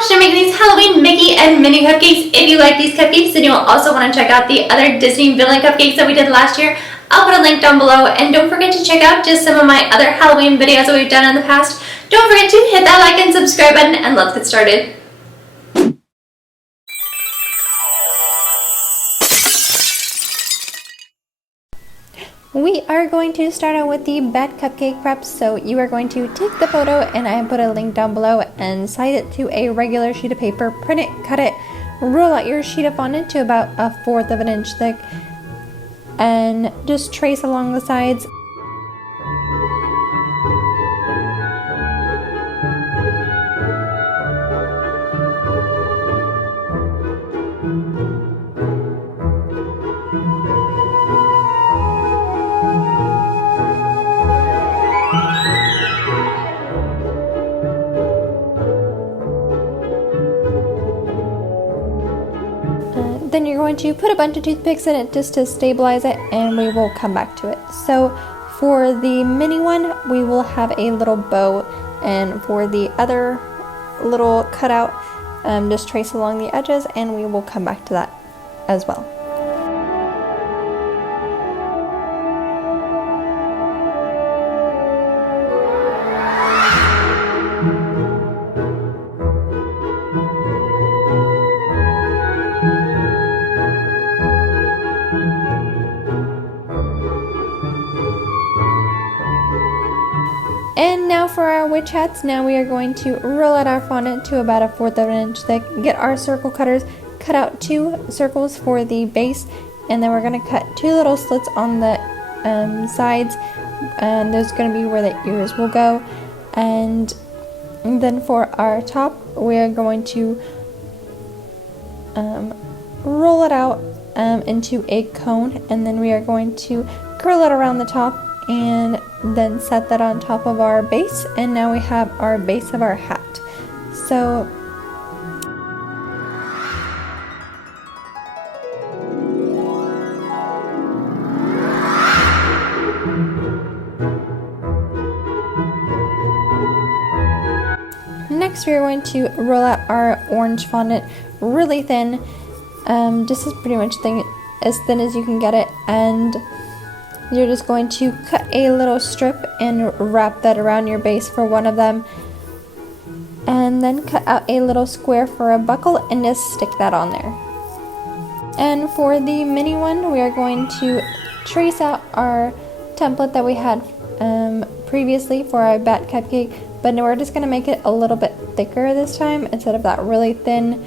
gosh, I'm making these Halloween Mickey and Minnie cupcakes. If you like these cupcakes, then you'll also want to check out the other Disney villain cupcakes that we did last year. I'll put a link down below, and don't forget to check out just some of my other Halloween videos that we've done in the past. Don't forget to hit that like and subscribe button, and let's get started. We are going to start out with the bat cupcake prep. So you are going to take the photo, and I put a link down below, and size it to a regular sheet of paper, print it, cut it, roll out your sheet of fondant to about 1/4 of an inch thick, and just trace along the sides. Then you're going to put a bunch of toothpicks in it just to stabilize it, and we will come back to it. So for the mini one, we will have a little bow, and for the other little cutout, just trace along the edges, and we will come back to that as well. And now for our witch hats. Now we are going to roll out our fondant to about 1/4 of an inch thick. Get our circle cutters, cut out 2 circles for the base, and then we're going to cut 2 little slits on the sides, and those are going to be where the ears will go. And then for our top, we are going to roll it out into a cone, and then we are going to curl it around the top and then set that on top of our base, and now we have our base of our hat. So next we are going to roll out our orange fondant really thin, just as pretty much as thin as you can get it, and you're just going to cut a little strip and wrap that around your base for one of them, and then cut out a little square for a buckle and just stick that on there. And for the mini one, we are going to trace out our template that we had previously for our bat cupcake, but we're just going to make it a little bit thicker this time instead of that really thin,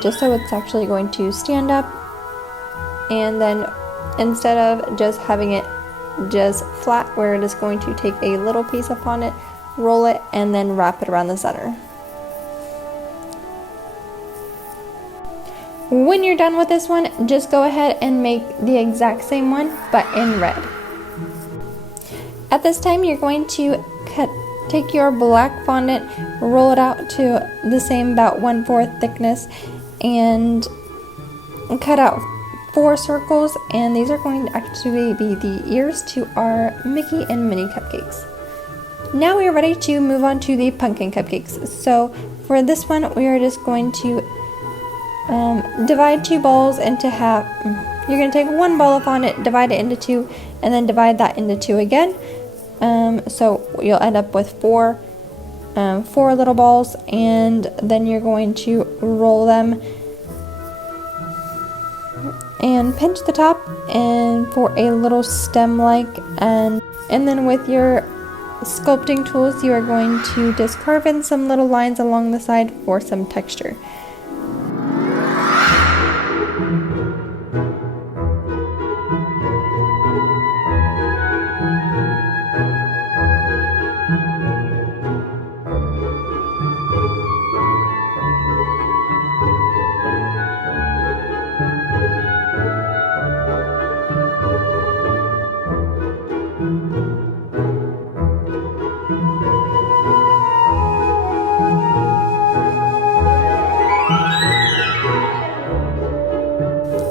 just so it's actually going to stand up. And then instead of just having it just flat, we're just going to take a little piece of fondant, roll it, and then wrap it around the center. When you're done with this one, just go ahead and make the exact same one, but in red. At this time, you're going to take your black fondant, roll it out to the same about 1/4 thickness, and cut out 4 circles, and these are going to actually be the ears to our Mickey and Minnie cupcakes. Now we are ready to move on to the pumpkin cupcakes. So for this one, we are just going to divide 2 balls into half. You're going to take 1 ball of fondant, divide it into 2, and then divide that into 2 again. So you'll end up with 4 little balls, and then you're going to roll them and pinch the top and for a little stem like, and then with your sculpting tools you are going to just carve in some little lines along the side for some texture.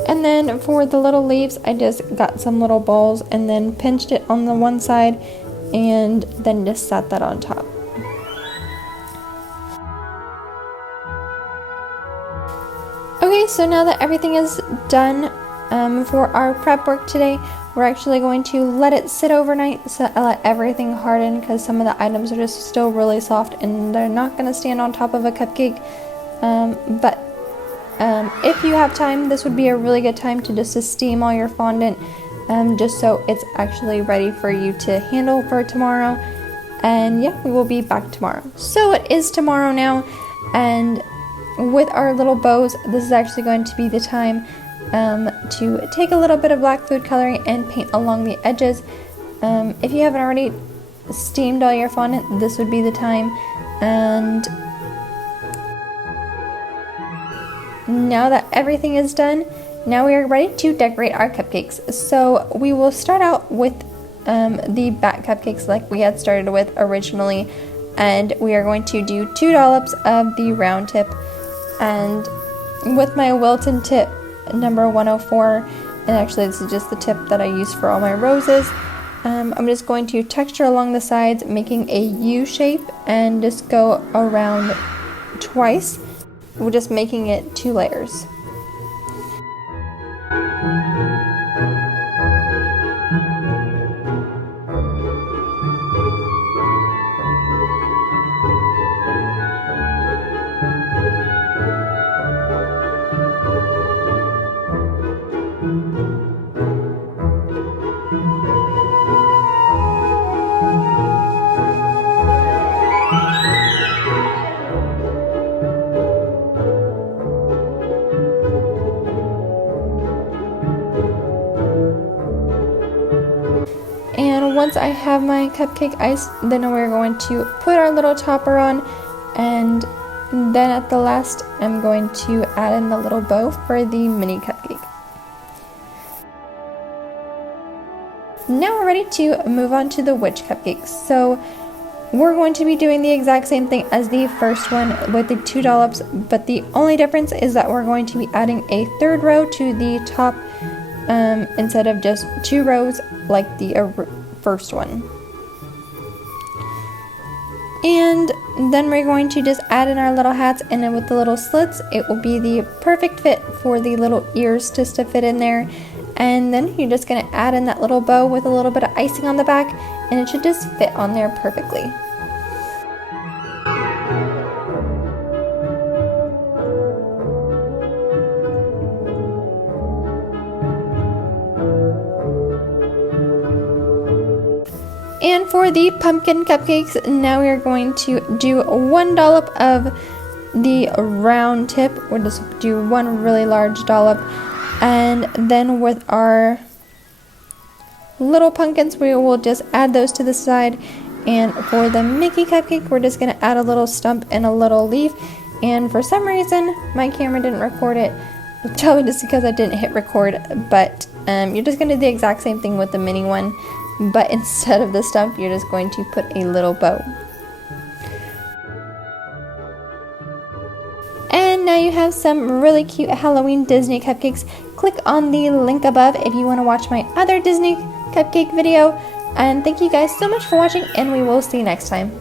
And then for the little leaves, I just got some little balls and then pinched it on the one side and then just set that on top. so now that everything is done for our prep work today, we're actually going to let it sit overnight, so I let everything harden because some of the items are just still really soft and they're not going to stand on top of a cupcake. But if you have time, this would be a really good time to just steam all your fondant, just so it's actually ready for you to handle for tomorrow. And yeah, we will be back tomorrow. So it is tomorrow now, and with our little bows, this is actually going to be the time to take a little bit of black food coloring and paint along the edges. If you haven't already steamed all your fondant, this would be the time. And now that everything is done, now we are ready to decorate our cupcakes. So we will start out with the bat cupcakes like we had started with originally, and we are going to do 2 dollops of the round tip, and with my Wilton tip number 104, and actually this is just the tip that I use for all my roses. I'm just going to texture along the sides, making a U shape, and just go around twice. We're just making it 2 layers. And once I have my cupcake ice, then we're going to put our little topper on, and then at the last I'm going to add in the little bow for the mini cupcake. Now we're ready to move on to the witch cupcakes. So we're going to be doing the exact same thing as the first one with the 2 dollops, but the only difference is that we're going to be adding a 3rd row to the top instead of just 2 rows like the first one. And then we're going to just add in our little hats, and then with the little slits, it will be the perfect fit for the little ears just to fit in there. And then you're just going to add in that little bow with a little bit of icing on the back, and it should just fit on there perfectly. And for the pumpkin cupcakes, now we are going to do 1 dollop of the round tip. We'll just do 1 really large dollop. And then with our little pumpkins, we will just add those to the side. And for the Mickey cupcake, we're just going to add a little stump and a little leaf. And for some reason, my camera didn't record it. Probably just because I didn't hit record. But you're just going to do the exact same thing with the mini one. But instead of the stump, you're just going to put a little bow. And now you have some really cute Halloween Disney cupcakes. Click on the link above if you want to watch my other Disney cupcake video. And thank you guys so much for watching, and we will see you next time.